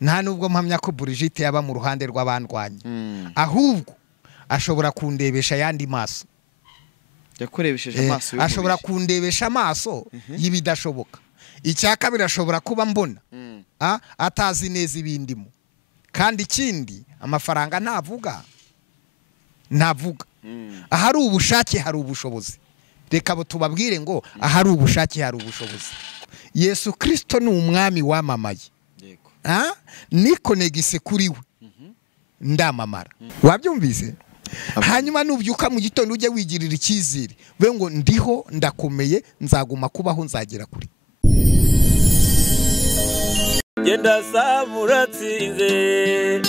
nta nubwo mpamya ko Brigitte yaba mu ruhande rw'abandwanya ahubwo ashobora kundebesha yandi maso yakorebesheje amaso ashobora kundebesha amaso y'ibidashoboka icyakabira ashobora kuba mbona atazi neza ibindimo kandi ikindi amafaranga ntavuga ahari ubushake hari ubushobozi reka bo tubabwire ngo ahari ubushake hari ubushobozi Yesu Kristo ni umwami wamamaye nikonegise kuri we ndamamara wabyumvise hanyuma nubyuka mu gitondo ujye wigirira icyizere we ngo ndiho ndakomeye nzaguma kubaho nzagera kuri genda samuratsinze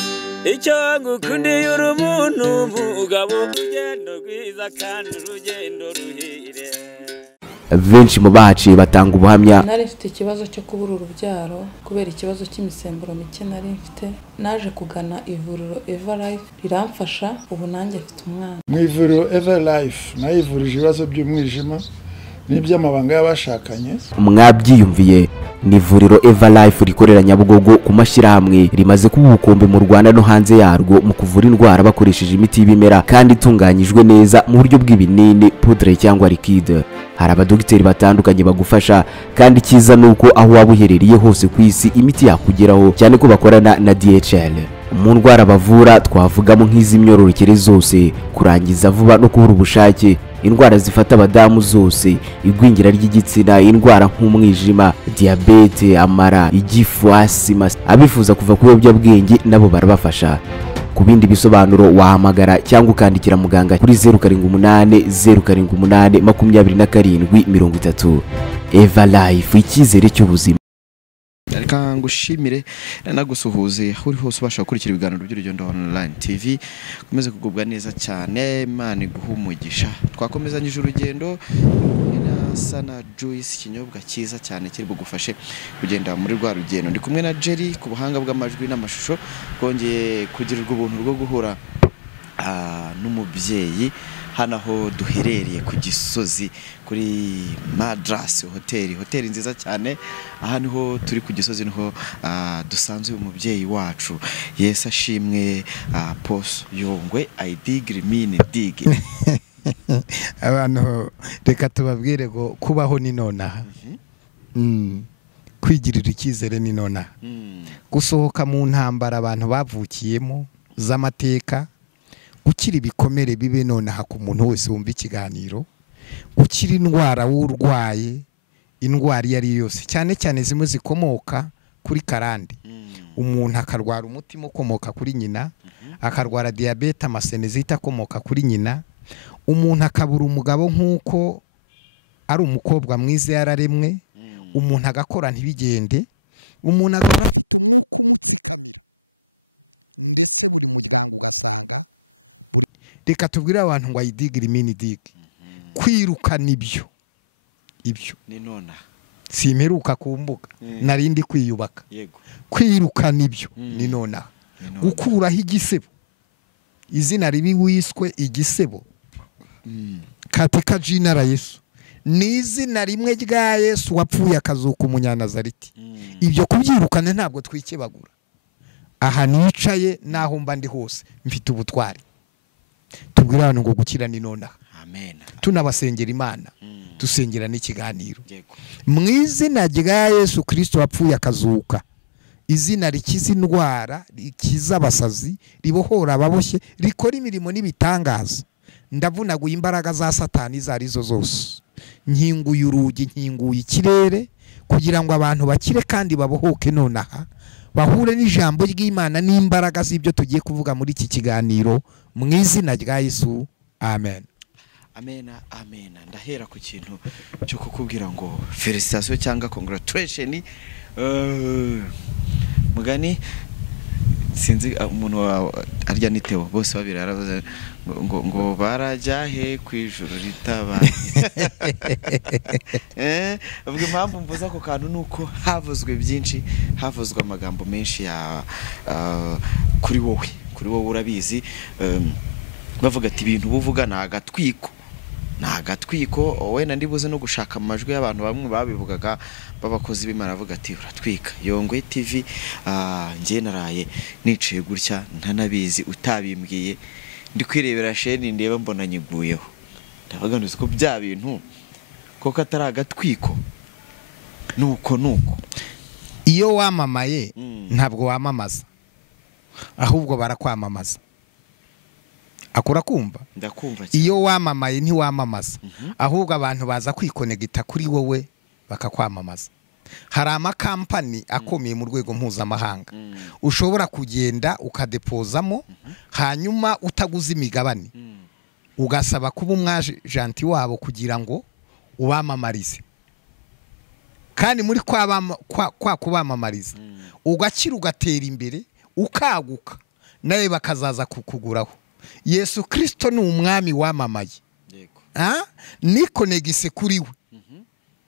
icyo ngukundiye uri umuntu mugabo urugendo rwiza kandi urugendo ruhire. Benshi mu baciye batanga ubuhamya. Nari mfite ikibazo cyo kubura urubyaro kubera ikibazo cy'imisemburo mike nari mfite, naje kugana ivuriro Eva Life riramfasha, ubu nanjye mfite umwana. Mu ivuriro Eva Life nayivurije ibibazo by'umwijima n'iby'amabanga y'abashakanye. Mwabyiyumviye ni ivuriro Eva Life rikorera Nyabugogo ku mashyirahamwe rimaze kuba ubukombe mu Rwanda no hanze yarwo mu kuvura indwara bakoresheje imiti y'ibimera kandi itunganyijwe neza mu buryo bw'ibinini, poudre cyangwa liquide. Hari abadogiteri batandukanye bagufasha kandi cyiza nuko aho waba uherereye hose ku isi imiti yakugeraho, cyane ko bakorana na DHL. Mu ndwara bavura twavugamo nk'iz'imyororokere zose, kurangiza vuba no kubura ubushake, indwara zifata abadamu zose, igwingira ry'igitsina, indwara nk'umwijima, diabete, amara, igifu, asima. Abifuza kuva ku biyobyabwenge nabo barabafasha. Ku bindi bisobanuro wahamagara cyangwa ukandikira muganga kuri 0788 Eva Life, icyizere cy'ubuzima. Reka ngushimire nagusuhuze uri hose ubasha gukurikira ibiganiro by'urugendo online TV, komeze kugubwa neza cyane, Imana iguhumugisha. Twakomezanyije urugendo sana Joyce, ikinyobwa cyiza cyane kiri bugufashe kugenda muri rwa rugendo. Ndi kumwe na Jerry ku buhanga bw'amajwi n'amashusho, kongeye kugirirwa ubuntu bwo guhura n'umubyeyi hano aho duherereye ku Gisozi kuri Madras hoteli nziza cyane. Aha niho turi ku Gisozi, niho dusanzwe umubyeyi wacu. Yesu ashimwe. Apotre Yongwe dig abantu reka tubabwire ngo kubaho ni nonaha, kwigirira icyizere ni nonaha, gusohoka mu ntambara abantu bavukiyemo z'amateka, gukira ibikomere bibe nonaha ku muntu wese wumva ikiganiro, gukira indwara w'urwaye, indwara iyo ari yose, cyane cyane zimwe zikomoka kuri karande. Umuntu akarwara umutima ukomoka kuri nyina, akarwara diabete, amasenezite akomoka kuri nyina, umuntu akabura umugabo nk'uko ari umukobwa mwiza yararemwe, umuntu agakora ntibigende, umuntu agakora. Reka tubwire abantu ngo ayidigire imini dig, kwirukana ibyo ni nona simeruka ku mbuga narindi kwiyubaka, kwirukana ibyo ni nona, gukuraho igisebo, izina ribi wiswe igisebo katika jina la Yesu, ni izina rimwe rya Yesu wapfuye akazuka umunyanazareti. Ibyo kubyirukana ntabwo twikebagura. Aha nicaye naho mba ndi hose mfite ubutwari. Tubwira abantu ngo gukira ni nona. Amen. Tunabasengera Imana, dusengera n'ikiganiro mu izina rya Yesu Kristo wapfuye akazuka, izina rikiza indwara, rikiza abasazi, ribohora ababoshye, rikora imirimo n'ibitangaza. Ndavunaguye imbaraga za Satani zarizo zose, nkinguye urugi, nkinguye ikirere kugira ngo abantu bakire kandi babohoke nonaha, bahure n'ijambo ry'Imana n'imbaraga z'ibyo tugiye kuvuga muri iki kiganiro mu izina rya Yesu. Amen. Amen. Ndahera ku kintu cyo kukubwira ngo felicitation cyangwa congratulation. Mugani sinzi umuntu arya nitebo bose babiri aravuze ngo barajyahe kwijuru ritabaye. Ubwo impamvu mvuza ko kantu nuko havuzwe byinshi, havuzwe amagambo menshi ya kuri wowe urabizi, bavuga ati ibintu buvuga na agatwiko nta gatwiko wenda ndibuze no gushaka amajwi y'abantu bamwe babivugaga b'abakozi b'Imana avuga ati uratwika Yongwe TV njye naraye niciye gutya ntanabizi utabimbwiye ndi kwirebera sheni ndeba mbona nyiguyeho ndavuga ntuzi ko bya bintu koko atari agatwiko nuko iyo wamamaye ntabwo wamamaza ahubwo barakwamamaza akora kumva ndakumva iyo wamamaye ntiwamamaza ahubwo abantu baza kwikonegita kuri wowe bakakwamamaza hari amakampani akomeye mu rwego mpuzamahanga ushobora kugenda ukadepozamo hanyuma utaguze imigabane ugasaba kuba umwajanti wabo kugira ngo ubamamarize kandi muri kwa kubamamariza ugakira ugatera imbere ukaguka nawe bakazaza kukuguraho. Yesu Kristo ni umwami wamamaye nikonegise kuri we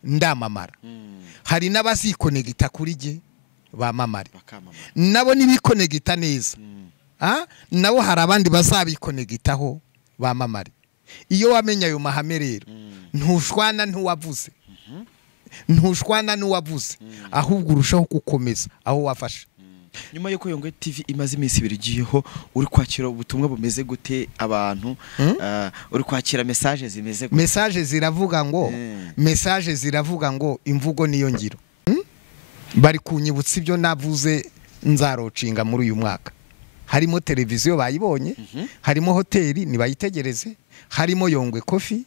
ndamamara hari n'abazikonegita kuri jye bamamare nabo nibikonegita neza nabo hari abandi bazabikonegitaho bamamare. Iyo wamenya ayo mahame rero ntushwana n'uwavuze ahubwo urushaho gukomeza aho wafashe. Nyuma yuko Yongwe TV imaze iminsi 2 giyeho uri kwakira ubutumwa bumeze gute abantu uri kwakira message zimeze gute? Message ziravuga ngo imvugo niyo ngiro. Bari kunyibutsa ibyo navuze nzarocinga muri uyu mwaka. Harimo televiziyo bayibonye, harimo hoteli nibayitegereze, harimo Yongwe Coffee,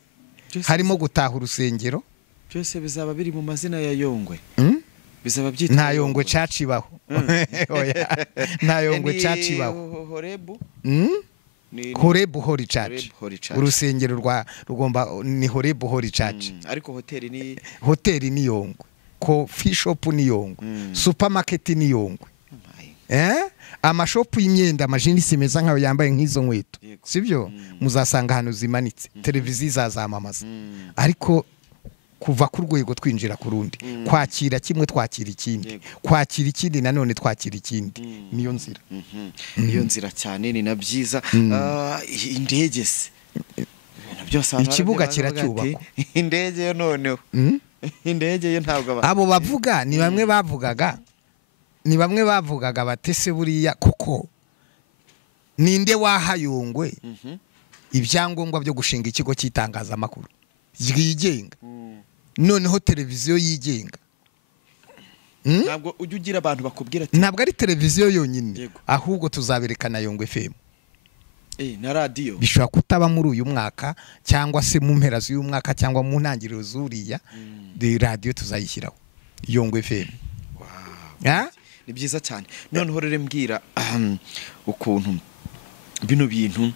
harimo gutaha urusengero. Byose bizaba biri mu mazina ya Yongwe. Bizaba byitwa nta Yongwe cacibaho. Oya nta Yongwe cacibaho. Horebu Holy Church. Urusengero rugomba ni Horebu Holy Church. Ariko hoteli ni Yongwe. Coffee shop ni Yongwe. Supermarket ni Yongwe. Amashopu y'imyenda amajinisi meza nkaho yambaye nk'izo nkweto. Sibyo muzasanga hano zimanitse. Televiziyo izazamamaza. Ariko kuva ku rwego twinjira ku rundi kwakira kimwe twakira ikindi kwakira ikindi nanone twakira ikindi niyo nzira niyo nzira cyane ni nabyiza. Indege se byose ikibuga kiracyubakwa indege yo noneho indege yo ntabwo abo bavuga ni bamwe bavugaga batese buriya koko ninde wahayongwe ibyangombwa byo gushinga ikigo cy'itangazamakuru yigenga noneho televiziyo yigenga. Ntabwo ujye ugira abantu bakubwira ati ntabwo ari televiziyo yonyine ahubwo tuzaberekana Yongwe FM na radio bishobora kutaba muri uyu mwaka cyangwa se mu mpera z'uyu mwaka cyangwa mu ntangiriro zuriya de radio tuzayishyiraho Yongwe FM. Ni byiza cyane. Noneho rero mbwira ukuntu bino bintu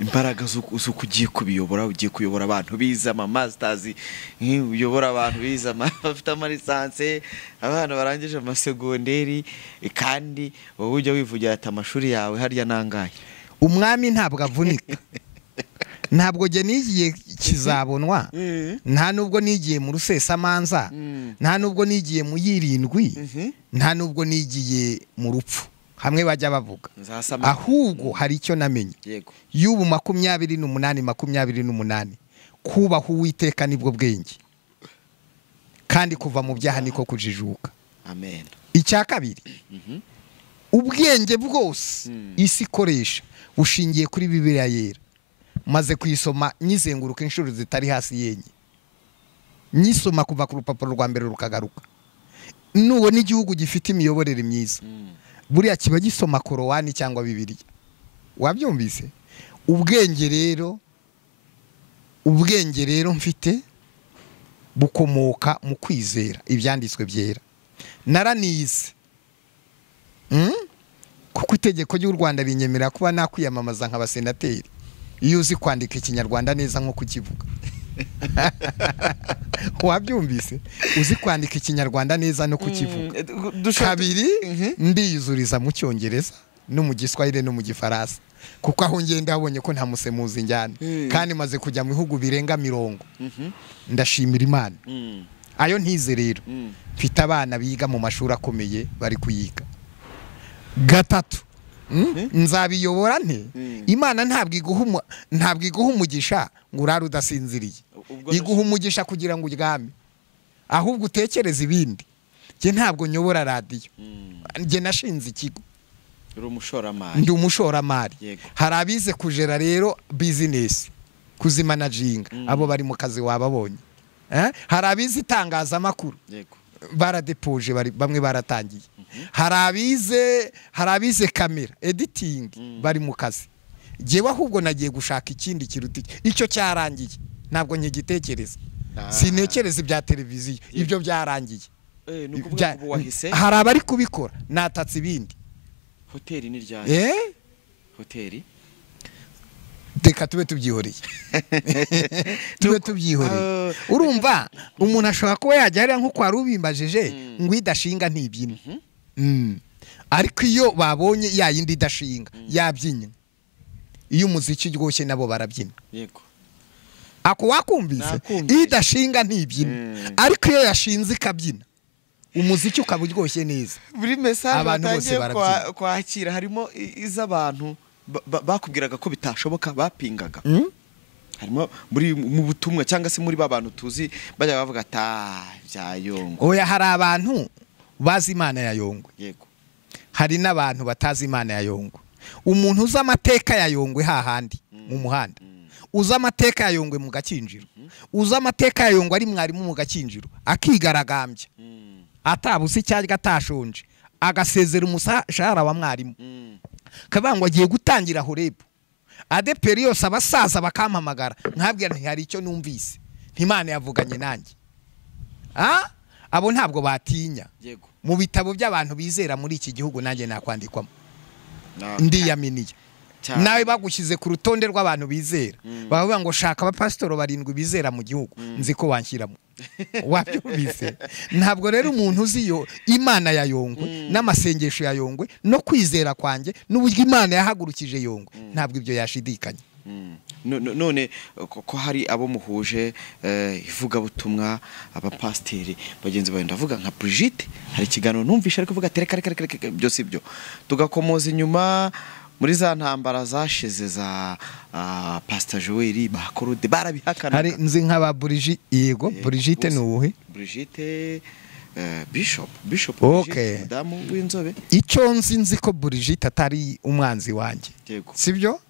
imbaraga zo kugiye kubiyobora ugiye kuyobora abantu biza ama masters uyobora abantu biza bafite ama lisanse abana barangije amasegonderi kandi wowe ujya wivugira ati amashuri yawe harya nangaye. Umwami ntabwo avunika ntabwo je nigiye kizabonwa nta nubwo nigiye mu rusesamanza nta nubwo nigiye mu yirindwi nta nubwo nigiye mu rupfu hamwe bajya bavuga ahubwo hari icyo namenye y'ubu 28 kubaha Uwiteka nibwo bwenge kandi kuva mu byaha niko kujijuka. Amen. Icya kabiri ubwenge bwose isi koresha ushingiye kuri Bibiliya yera maze kuyisoma nyizenguruka inshuro zitari hasi yenye nyisoma kuva ku rupapuro rwa mbere rukagaruka nuwo n'igihugu gifite imiyoborere myiza buriya kiba gisoma Korowani cyangwa Bibiliya. Wabyumvise? Ubwenge rero mfite bukomoka mu kwizera ibyanditswe byera. Naranize kuko itegeko ry'u Rwanda rinyemera kuba nakwiyamamaza nk'abasenateri iyo uzi kwandika ikinyarwanda neza nko kukivuga. Wabyumvise? Uzi kwandika ikinyarwanda neza no kukivuga. Kabiri ndiyuzuriza mu cyongereza no mu giswahili no mu gifaransa kuko aho ngenda habonye ko nta musemuzi njyana kandi maze kujya mu bihugu birenga 100. Ndashimira Imana. Ayo ntize rero mfite abana biga mu mashuri akomeye bari kuyiga. Gatatu nzabiyobora nte imana ntabwo iguha umugisha ngo urare udasinziriye iguha umugisha kugira ngo uryame ahubwo utekereze ibindi njye ntabwo nyobora radiyo njye nashinze ikigo ndi umushoramari hari abize kujera rero bizinesi kuzimanajinga abo bari mu kazi wababonye hari abize itangazamakuru baradepoje bamwe baratangiye hari abize kamera editing bari mu kazi jewe ahubwo nagiye gushaka ikindi kiruti icyo cyarangiye ntabwo nkigitekereza sinekereza ibya televiziyo ibyo byarangiye hari abari kubikora natatse ibindi hoteli ni ryari hoteli reka tube tubyihoreye urumva umuntu ashobora kuba yajya hariya nk'uko wari ubimbajije ngo idashinga ntibyina ariko iyo babonye ya yindi idashinga yabyinye iyo umuziki uryoshye nabo barabyina ako wakumvise idashinga ntibyina ariko iyo yashinze ikabyina umuziki ukaba uryoshye neza buri message batangiye kwakira harimo iz'abantu bakubwiraga ko bitashoboka bapingaga harimo mu butumwa cyangwa se muri babantu tuzi bajya bavuga bya Yongwe oya hari abantu bazi Imana ya Yongwe hari n'abantu batazi Imana ya Yongwe umuntu uzi amateka ya Yongwe hahandi mu muhanda uzi amateka ya Yongwe mu gakinjiro uzi amateka ya Yongwe ari mwarimu mu gakinjiro akigaragambya atabuze icyarya atashonje agasezera umushahara wa mwarimu kabangwa agiye gutangira horebu adeperi yose abasaza bakampamagara nkabwira nti hari icyo numvise ntimana yavuganye nanjye abo ntabwo batinya mu bitabo by'abantu bizera muri iki gihugu nanjye nakwandikwamo ndiyaminiye nawe bagushyize ku rutonde rw'abantu bizera bavuga ngo shaka abapasitoro 7 bizera mu gihugu nzi ko wanshyiramo wabyumvise ntabwo rero umuntu uziyo Imana ya Yongwe n'amasengesho ya Yongwe no kwizera kwanjye n'uburyo Imana yahagurukije Yongwe ntabwo ibyo yashidikanye none ko hari abo muhuje ivuga butumwa abapasteri bagenzi bawe ndavuga nka Brigitte hari ikiganiro numvisha ariko vuga tereka byose ibyo tugakomoza inyuma muri za ntambara zashize za Pastor Joel Makuru barabihakana hari nzi nk'aba Brigitte yego Brigitte nuhe Brigitte Bishop okay damu w'inzobe icyo nzi ko Brigitte atari umwanzi wanjye sibyo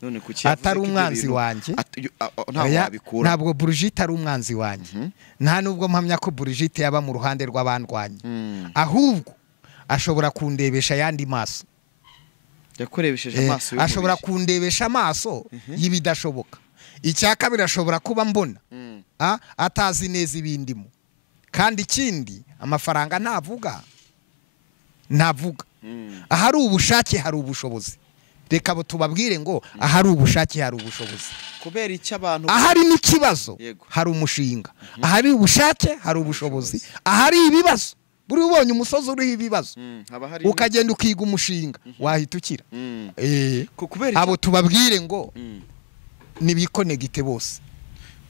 atari umwanzi wanjye ntabwo Brigitte ari umwanzi wanjye nta nubwo mpamya ko Brigitte yaba mu ruhande rw'abandwanye ahubwo ashobora kundebesha yandi maso yakorebesheje amaso ashobora kundebesha amaso y'ibidashoboka icyaka birashobora kuba mbona atazi neza ibindimo kandi ikindi amafaranga ntavuga ahari ubushake hari ubushobozi reka bo tubabwire ngo ahari ubushake hari ubushobozi kubera icyo abantu ahari n'ikibazo hari umushinga ahari ubushake hari ubushobozi ahari ibibazo buri ubonye umusozi uriho ibibazo ukagenda ukiga umushinga wahita ukira abo tubabwire ngo nibikonegite bose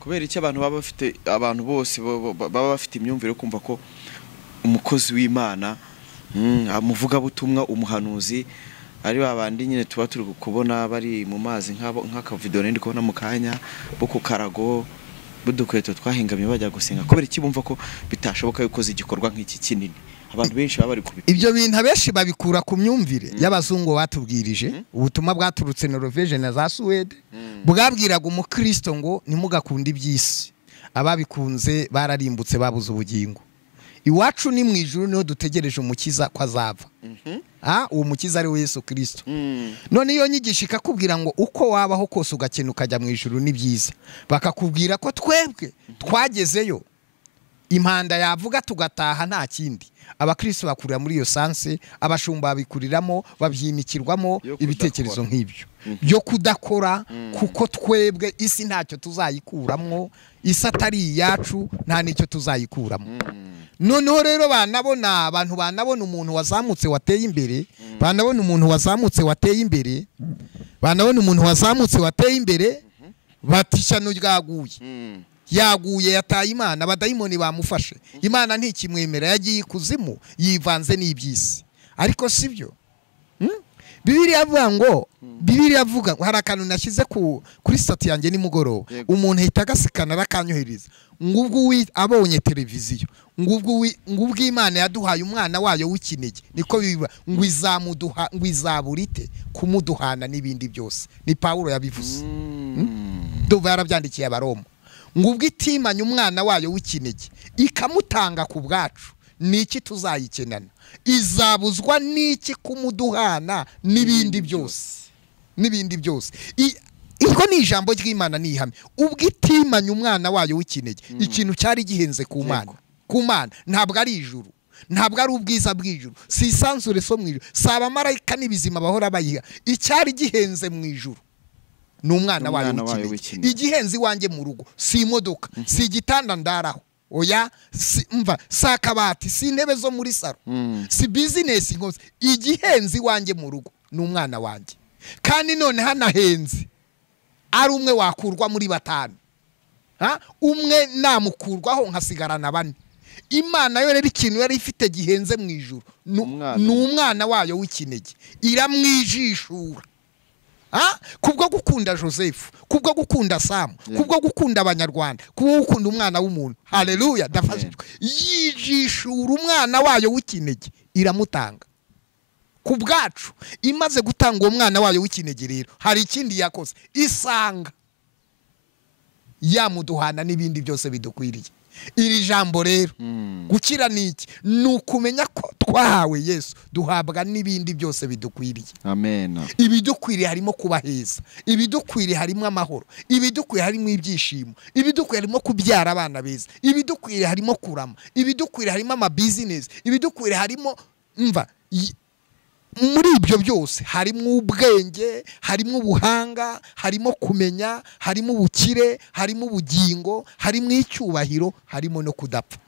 kubera icyo abantu baba bafite abantu bose baba bafite imyumvire yo kumva ko umukozi w'Imana amuvuga butumwa umuhanuzi ari babandi nyine tuba turi kubona bari mu mazi nk'akavideo ndi kubona mu kanya bo ku karago budukweto twahingamye bajya gusenga kubera iki bumva ko bitashoboka yuko igikorwa nk'iki kinini abantu benshi baba bari kubipima ibyo bintu abenshi babikura ku myumvire y'abazungu batubwirije ubutumwa bwaturutse Norvège na za Suède bwabwiraga umukristo ngo nimugakunde iby'isi ababikunze bararimbutse babuze ubugingo iwacu ni mu ijuru niho dutegereje umukiza ko azava uwo mukiza ari we Yesu Kristo none iyo nyigisho ikakubwira ngo uko wabaho kose ugakena ukajya mu ijuru ni byiza bakakubwira ko twebwe twagezeyo impanda yavuga tugataha nta kindi abakristo bakurira muri iyo sanse abashumba bikuriramo babyimikirwamo ibitekerezo nk'ibyo byo kudakora kuko twebwe isi ntacyo tuzayikuramwo isi atari iyacu nta nicyo tuzayikuramo noneho rero banabona abantu banabona umuntu wazamutse wateye imbere banabona umuntu wazamutse wateye imbere banabona umuntu wazamutse wateye imbere batishano ryaguye yaguye yataye Imana abadayimoni bamufashe Imana ntikimwemera yagiye kuzimu yivanze n'ibyisi ariko sibyo Bibiliya avuga ngo Bibiliya avuga hari akantu nashyize kuri sitati yanjye nimugoroba umuntu ahita agasikana arakanyohereza ngubwo abonye televiziyo ngubwo Imana yaduhaye umwana wayo w'ikinege niko biba ngo izamuduha ngo izaburite kumuduhana n'ibindi byose ni Paulo yabivuze Dove yarabyandikiye abaroma ngubwo itimanye umwana wayo w'ikinege ikamutanga ku bwacu niki tuzayikenana izabuzwa niki kumuduhana n'ibindi byose iko ni ijambo ry'Imana nihame ubwo itimanye umwana wayo w'ikinege ikintu cyari gihenze ku Mana ntabwo ari ijuru ntabwo ari ubwiza bw'ijuru si isanzure so mu ijuru saba marayika n'ibizima bahora bayiha icyari gihenze mu ijuru ni umwana wayo w'ikinege igihenze iwanjye mu rugo si imodoka si igitanda ndaraho oya mva sakabati si intebe zo muri saro si business nkose igihenze iwanjye mu rugo ni umwana wanjye kandi none hanahenze ari umwe wakurwa muri batanu umwe namukurwaho nkasigarana bane Imana yo rero ikintu yari ifite gihenze mu ijuru ni umwana wayo w'ikinege iramwijishura kubwo gukunda Joseph kubwo gukunda Sam kubwo gukunda Abanyarwanda kubwo gukunda umwana w'umuntu haleluya dafashijwe yijishura umwana wayo w'ikinege iramutanga ku bwacu imaze gutanga uwo mwana wayo w'ikinege rero hari ikindi yakoze isanga yamuduhana n'ibindi byose bidukwiriye iri jambo rero gukira niki nukumenya ko twahawe Yesu duhabwa n'ibindi byose bidukwiriye amen ibidukwiriye harimo kuba heza ibidukwiriye harimo amahoro ibidukwiriye harimo ibyishimo ibidukwiriye harimo kubyara abana beza ibidukwiriye harimo kurama ibidukwiriye harimo ama business ibidukwiriye harimo mva muri ibyo byose harimo ubwenge harimo ubuhanga harimo kumenya harimo ubukire harimo ubugingo harimo icyubahiro harimo no kudapfa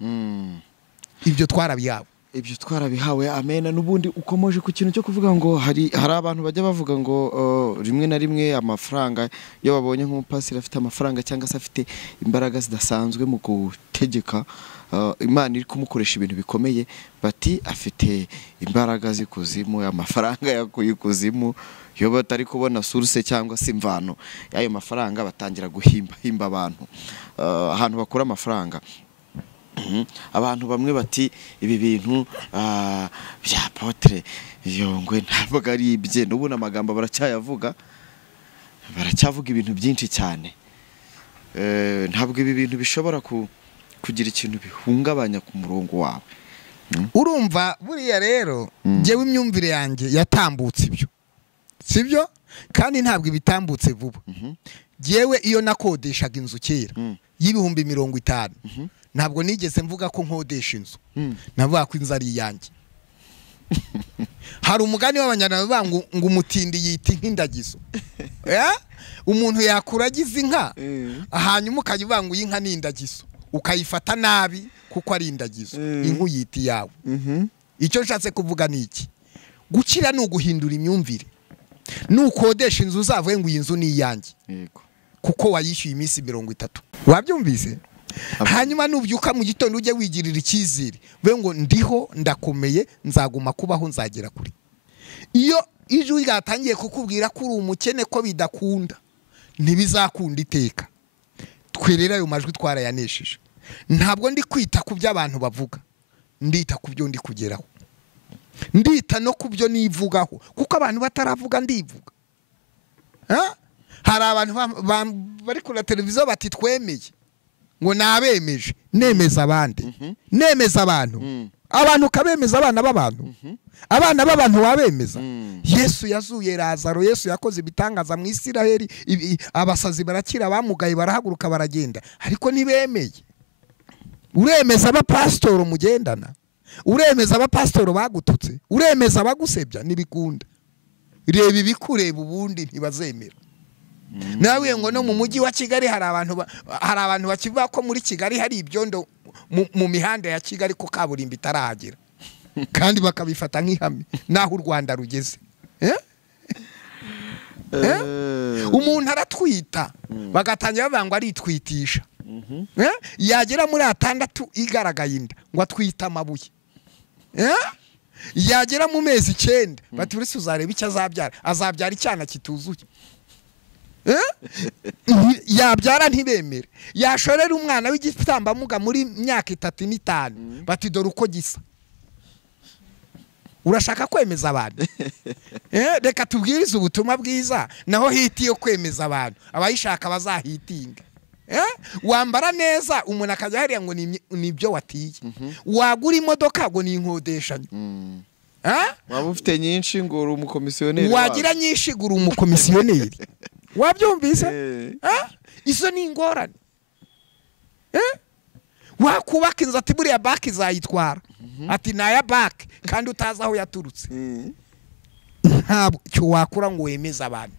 ibyo twarabihawe amen n'ubundi ukomoje ku kintu cyo kuvuga ngo hari abantu bajya bavuga ngo rimwe na rimwe amafaranga iyo babonye nk'umupasiri afite amafaranga cyangwa se afite imbaraga zidasanzwe mu gutegeka Imana iri kumukoresha ibintu bikomeye bati afite imbaraga zikuzimu amafaranga yakuye ikuzimu yo batari kubona source cyangwa se imvano y'ayo mafaranga batangira guhimba abantu ahantu bakora amafaranga abantu bamwe bati ibi bintu bya Apotre Yongwe ntabwo ari ibye n'ubuna amagambo baracyavuga ibintu byinshi cyane ntabwo ibi bintu bishobora kugira ikintu bihungabanya ku murongo wawe urumva buriya rero jewe imyumvire yanjye yatambutse ibyo sibyo kandi ntabwo ibitambutse vuba jewe iyo nakodeshaga inzu kera y'ibihumbi 50 ntabwo nigeze mvuga ko nkodesha inzu navuga ko inzu ari iyanjye hari umugani w'Abanyarwanda ngo umutindi yita nk'indagizo umuntu yakuragiza inka hanyuma ukayivanga ngo inka ni indagizo ukayifata nabi kuko ari indagizo inku yiti yawe icyo nshatse kuvuga niki gukira no guhindura imyumvire nukodesha inzu uzavuye ngo iyi nzu ni iyanjye kuko wayishyuye iminsi 30 wabyumvise hanyuma nubyuka mu gitondo ujye wigirira icyizere we ngo ndiho ndakomeye nzaguma kubaho nzagera kuri iyo ijwi ryatangiye kukubwira ko uri umukene ko bidakunda ntibizakunda iteka twerera ayo majwi twarayanesheje ntabwo ndi kwita ku byo abantu bavuga ndita ku byo ndi kugeraho ndita no ku byo nivugaho kuko abantu bataravuga ndivuga hari abantu bari kuri televiziyo bati twemeye ngo nabemeje nemeza abandi nemeza abantu kabemeza abana b'abantu wabemeza Yesu yazuye Lazaro Yesu yakoze ibitangaza mu Isiraheli abasazi barakira bamugaye barahaguruka baragenda ariko nibemeye uremeza abapasitoro mugendana uremeza abapasitoro bagututse uremeza abagusebya nibikunda reba ibikureba ubundi ntibazemera nawe ngo no mu mujyi wa Kigali hari abantu bakivuga ko muri Kigali hari ibyondo mu mihanda ya Kigali ko kaburimbi itarahagera kandi bakabifata nk'ihame naho u Rwanda rugeze umuntu aratwita bagatangira bavanga aritwitisha yagera muri 6 igaragaye inda ngo atwita amabuye yagera mu mezi 9 bati uretse uzareba icyo azabyara icyana kituzuye yabyara ntibemere yashorera umwana w'igitambambuga muri myaka 3 n'itanu bati dore uko gisa urashaka kwemeza abantu reka tubwirize ubutumwa bwiza naho hiti yo kwemeza abantu abayishaka bazahitinga wambara neza umuntu akajya hariya ngo nibyo watiye wagura imodoka ngo ni inkodeshanyo waba ufite nyinshi ngo uri umukomisiyoneri wagira nyinshi gura umukomisiyoneri wabyumvise izo ni ingorane wakubaka inzu ati buriya baki izayitwara ati naya baki kandi utazi aho yaturutse ntabwo cyo wakura ngo wemeze abantu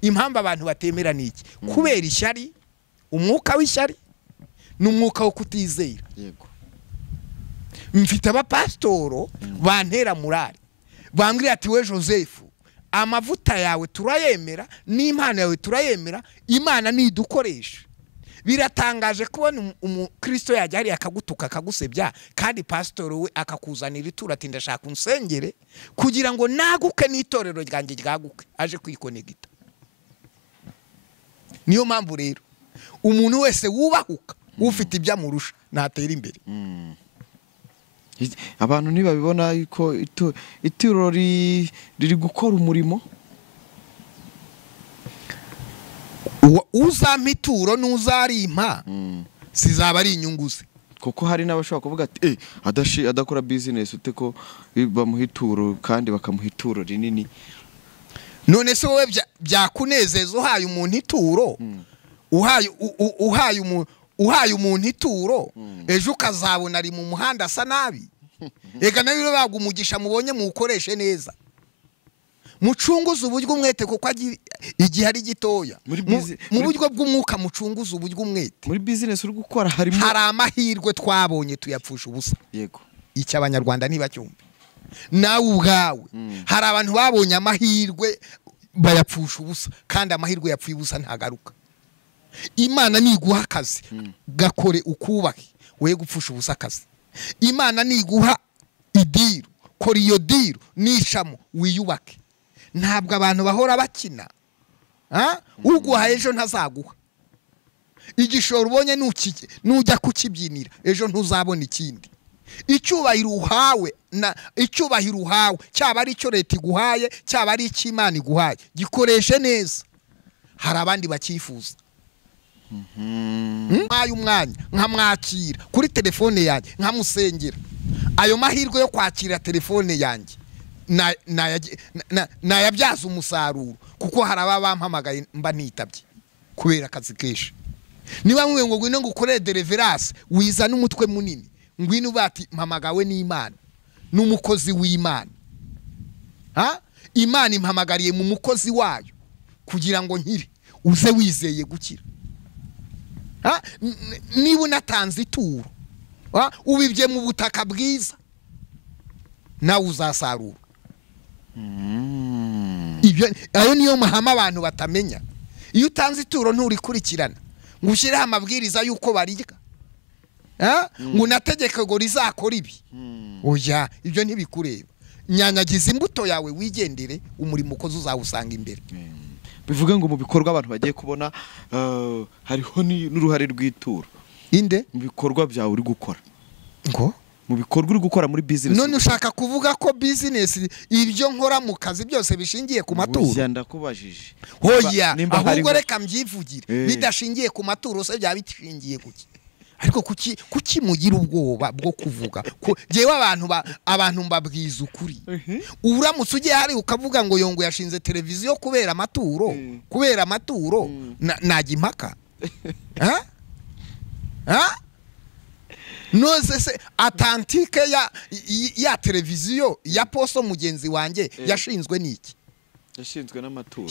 impamvu abantu batemera niki kubera ishyari umwuka w'ishyari n'umwuka wo kutizera yego mfite abapastoro bantera murari bambwira ati we Joseph amavuta yawe turayemera n'impano yawe turayemera Imana nidukoresha biratangaje kubona umukristo yajya hari akagutuka akagusebya kandi pastor we akakuzanira itura ati ndashaka unsengere kugira ngo naguke n'itorero ryanjye ryaguke aje kwikonegita. Niyo mpamvu rero umuntu wese wubahuka ufite ibyo amurusha natera imbere. Abantu ntibabibona yuko ituro riri gukora umurimo. Uzampa ituro n'uzarimpa sizaba ari inyungu ze, kuko hari n'abashobora kuvuga ati adakora business ute ko bamuha ituro kandi bakamuha ituro rinini. None se wowe byakunezeza uhaye umuntu ituro uhaye umuntu ituro ejo ukazabona ari mu muhanda asa nabi. Ega nayo bagumugisha mubonye mukoreshe neza, mucunguza uburyo umwete kuko igihe ari gitoya mu buryo bw'umwuka mucunguza uburyo umwete. Muri business uri gukora hari amahirwe twabonye tuyapfusha ubusa. Yego, icyo Abanyarwanda ntibacyumva. Nawe ubwawe hari abantu babonye amahirwe bayapfusha ubusa kandi amahirwe yapfuye ubusa ntagaruka. Imana niguha akazi gakore ukubahe we gupfusha ubusa akazi. Imana niguha idiru kora iyo diru nishamo wiyubake. Ntabwo abantu bahora bakina uguha ejo ntazaguha. Igishoro ubonye nujya kukibyinira ejo ntuzabona ikindi. Icyubahiro uhawe cyaba ari cyo leta iguhaye cyaba ari cy'Imana iguhaye gikoreshe neza. Hari abandi bakifuza mwaye umwanya nkamwakira kuri telefone yanjye nkamusengera. Ayo mahirwe yo kwakira telefone yanjye nayabyaza umusaruro kuko hari abampamagaye mba nitabye kubera akazi kenshi. Niba mwe ngo ngwino ngukore deliverance wiza n'umutwe munini ngwino bati mpamagawe n'Imana n'umukozi w'Imana. Imana impamagariye mu mukozi wayo kugira ngo nkire uze wizeye gukira. Niba unatanze ituro ubibye mu butaka bwiza nawe uzasarura. Ayo niyo mahama abantu batamenya. Iyo utanze ituro nturikurikirana ngo ushyireho amabwiriza yuko barya ngo unategeke ngo rizakora ibi. Oya, ibyo ntibikureba. Nyanyagiza imbuto yawe wigendere umurimo ukoze uzawusanga imbere. Bivuga ngo mu bikorwa abantu bagiye kubona hariho n'uruhare rw'ituro. Inde mu bikorwa byawe uri gukora ngo mu bikorwa uri gukora muri business. None ushaka kuvuga ko business ibyo nkora mu kazi byose bishingiye ku maturo? Ndakubajije. Hoya, ahubwo reka mbyivugire bidashingiye ku maturo se bya bishingiye kuki? Ariko kuki mugira ubwoba bwo kuvuga jewe abantu mbabwiza ukuri. Uramutse ugiye hari ukavuga ngo Yongwe yashinze televiziyo kubera amaturo najya impaka. Noze se Atlantique ya televiziyo ya poso mugenzi wanjye yashinzwe n'iki?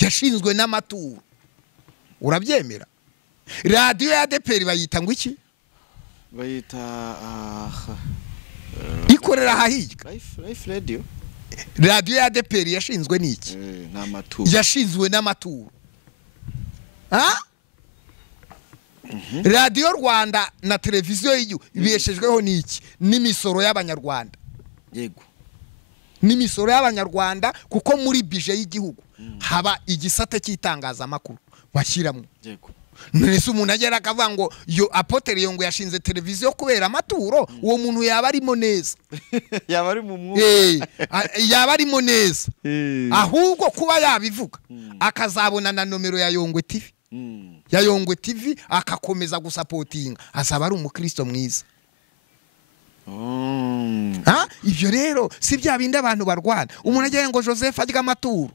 Yashinzwe n'amaturo. Urabyemera? Radio ya Deperi bayita ngo iki? Bayita ikorera hahirwa Life Radio. Radio ya Deperi yashinzwe n'iki? N'amaturo. Yashinzwe n'amaturo. Radio Rwanda na televiziyo y'iju ibeshejweho n'iki? N'imisoro y'Abanyarwanda. Yego. n'imisoro y'Abanyarwanda kuko muri bije y'igihugu haba igisate cy'itangazamakuru bashyiramo. Nese umuntu agera akavuga ngo yo Apotre Yongwe yashinze televiziyo kubera amaturo, uwo muntu yaba arimo neza. Yaba ari mu mwuka. Yaba arimo neza. Ahubwo kuba yabivuga akazabona na nomero ya Yongwe TV. Ya Yongwe TV akakomeza gusapotinga, asaba ari umukristo mwiza. Ibyo rero si bya bindi abantu barwana. Umuntu agira ngo Joseph ajya amaturo.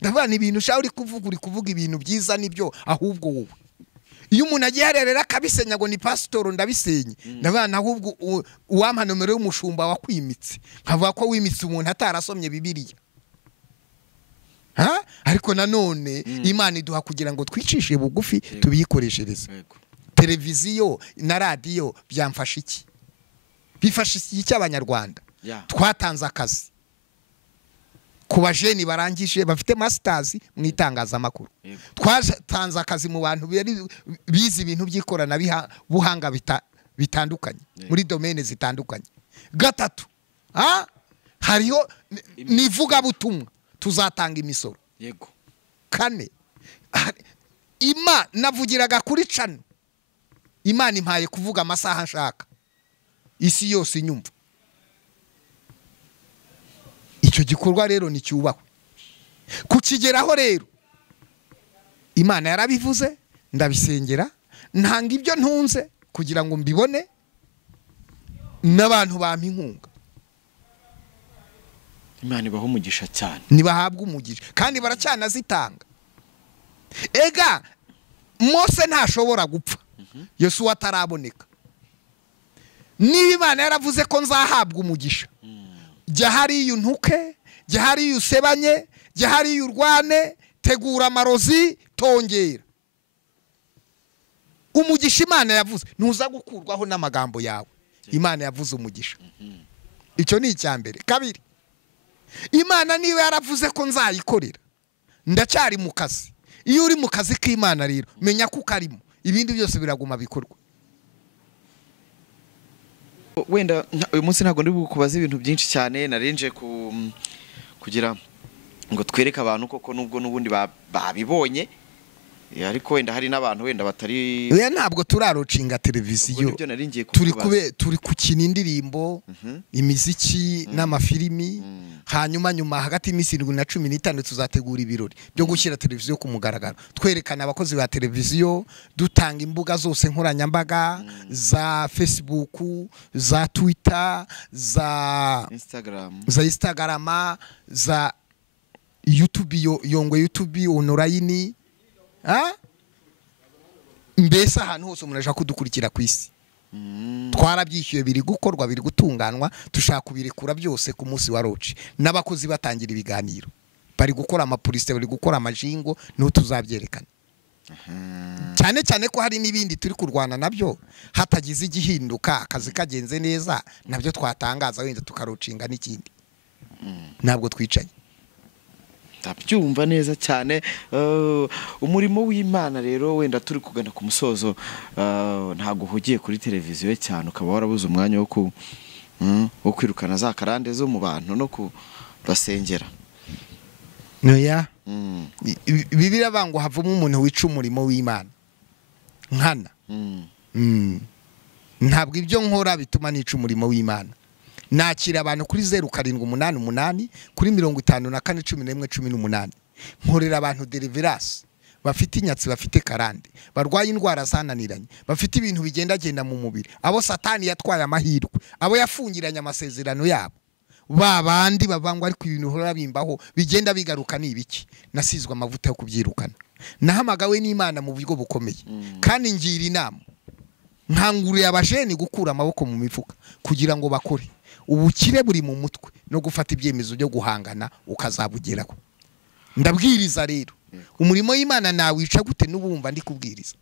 Ndavuga ni ibintu ushaka uri kuvuga ibintu byiza nibyo, ahubwo wowe iyo umuntu agiye harerera akabisenya ngo ni pastor ndabisenye, ndavuga ahubwo uwampa nomero y'umushumba wakwimitse, nkavuga ko wimitse umuntu atarasomye Bibiliya. Ariko nanone Imana iduha kugira ngo twicishe bugufi tubiyikoreshereze. Televiziyo na radio byamfasha iki? Bifasha iki Abanyarwanda? Twatanze akazi ku bajeni barangije bafite masters mu itangazamakuru. Twatanze akazi mu bantu bize ibintu by'ikorana buhanga bitandukanye muri domaine zitandukanye. Gatatu, hariho nivuga butumwa tuzatanga imisoro. Kane, navugiraga kuri cano, Imana impaye kuvuga amasaha nshaka, isi yose inyumva. Icyo gikorwa rero ni cyubahwe. Kukigeraho rero Imana yarabivuze, ndabisengera, ntanga ibyo ntunze kugira ngo mbibone, n'abantu bampa inkunga. Imana ibaho umugisha cyane. Nibahabwa umugisha kandi baracyana zitanga. Ega Mose ntashobora gupfa Yosuwa ataraboneka. Niba Imana yaravuze ko nzahabwa umugisha, jya hariya untuke, jya hariya usebanye, jya hariya urwane, tegura amarozi, tongera. Umugisha Imana yavuze ntuza gukurwaho n'amagambo yawe. Imana yavuze umugisha. Icyo ni icyambere. Kabiri, Imana niba yaravuze ko nzayikorera, ndacyari mu kazi. Iyo uri mu kazi k'Imana rero menya ko ukarimo, ibindi byose biraguma bikorwa. Wenda uyu munsi ntago ndi bukubaza ibintu byinshi cyane, narinje kugira ngo twereke abantu koko nubwo nubundi babibonye, ariko wenda hari n'abantu wenda batari ntabwo turarocinga televiziyo, turi kukina indirimbo, imiziki n'amafilimi. Hanyuma hagati y'imisi 7 na 15 tuzategura ibirori byo gushyira televiziyo ku mugaragaro, twerekana abakozi ba televiziyo, dutanga imbuga zose nkoranyambaga za Facebook, za Twitter, za Instagram, za YouTube, Yongwe YouTube online. Mbese ahantu hose umuntu aje kudukurikira ku isi. Twarabyishyuye, biri gukorwa, biri gutunganwa, tushaka kubirekura byose ku munsi wa roci. N'abakozi batangira ibiganiro, bari gukora amapuliste, bari gukora amajingo, no tuzabyerekana. Cyane cyane ko hari n'ibindi turi kurwana nabyo, hatagize igihinduka, akazi kagenze neza, nabyo twatangaza wenda tukarocinga n'ikindi. Ntabwo twicaye. Ndabyumva neza cyane. Umurimo w'Imana rero wenda turi kugana ku musozo, ntago uhugiye kuri televiziyo cyane, ukaba warabuze umwanya wo kwirukana za karande zo mu bantu no kubasengera. Noya, Bibiliya bango havamo umuntu wica umurimo w'Imana nkana. Ntabwo ibyo nkora bituma nica umurimo w'Imana. Nakira abantu kuri 0788 kuri 541118. Nkorera abantu deliverance, bafite inyatsi, bafite karande, barwaye indwara zananiranye, bafite ibintu bigendagenda mu mubiri, abo Satani yatwaye amahirwe, abo yafungiranye amasezerano yabo, babandi babangwa ariko ibintu hora bimbaho bigenda bigaruka n'ibiki. Nasizwe amavuta yo kubyirukana, nahamagawe n'Imana mu buryo bukomeye, kandi ngira inama, nkanguriye abajeni gukura amaboko mu mifuka kugira ngo bakore. Ubukire buri mu mutwe no gufata ibyemezo byo guhangana ukazabugeraho. Ndabwiriza rero, umurimo w'Imana nawica gute n'ubumva ndi kubwiriza.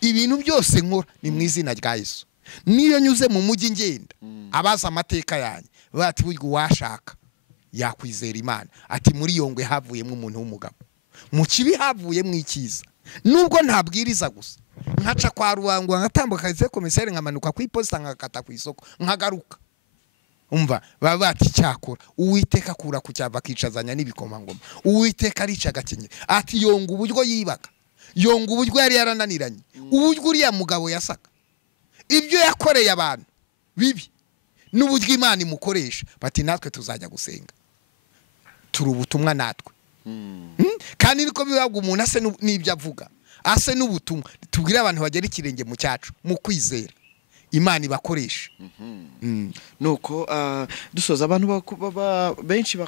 Ibintu byose nkora ni mu izina rya Yesu. Niyo nyuze mu mujyi ngenda, abaza amateka yanjye bati buryo washaka yakwizera Imana, ati muri Yongwe havuyemo umuntu w'umugabo, mu kibi havuyemo icyiza. Nubwo ntabwiriza gusa, nkaca kwa Rubango, ngatambuka ze komiseri, nkamanuka ku iposita, ngakata ku isoko, nkagaruka. umva baba bati cyakora uwiteka akura ku cyava akicazanya n'ibikomangoma uwiteka arica agakenye ati yonga uburyo yibaga yonga uburyo yari yarananiranye uburyo uriya mugabo yasaga ibyo yakoreye abantu bibi n'uburyo Imana imukoresha bati natwe tuzajya gusenga turi ubutumwa natwe kandi niko bibabwa umuntu ase n'ibyo avuga ase n'ubutumwa tubwire abantu bagera ikirenge mu cyacu mu kwizera Imana ibakoresha nuko dusoza abantu benshi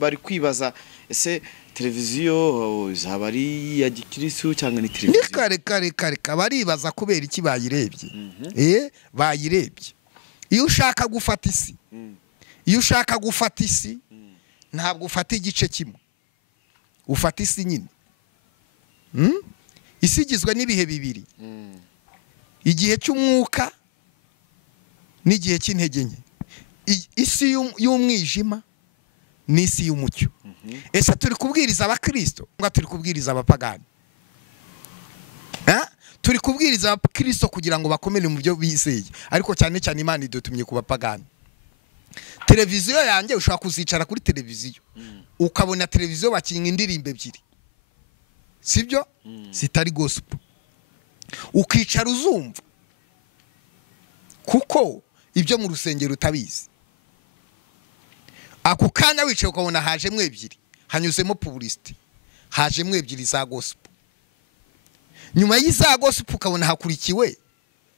bari kwibaza ese televiziyo izaba ari ya gikristo cyangwa ni televiziyo kare baribaza kubera iki bayirebye bayirebye iyo ushaka gufata isi ntabwo ufata igice kimwe ufata isi nyine isi igizwe n'ibihe bibiri igihe cy'umwuka n'igihe cy'intege nke isi y'umwijima n'isi y'umucyo ese turi kubwiriza abakristo ngo turi kubwiriza abapagani turi kubwiriza abakristo kugira ngo bakomere mu byo bizeye ariko cyane cyane Imana idutumye ku bapagani televiziyo yanjye ushaka kuzicara kuri televiziyo ukabona televiziyo bakinga indirimbo ebyiri sibyo zitari gospel ukicara uzumva kuko ibyo mu rusengero utabizi ako kanya wicaye ukabona hajemo ebyiri hanyuzemo publicity hajemo ebyiri za gospel nyuma y'iza gospel ukabona hakurikiwe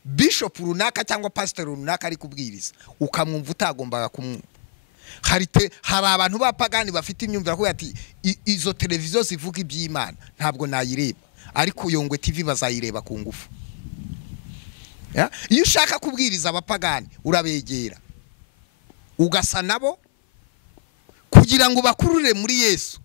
bishop runaka cyangwa pastor runaka ari kubwiriza ukamwumva utagombaga kumwumva hari abantu bapagani bafite imyumvire ko ati izo televiziyo zivuga iby'Imana ntabwo nayireba ariko Yongwe TV bazayireba ku ngufu iyo ushaka kubwiriza abapagani urabegera ugasa nabo kugira ngo bakurure muri Yesu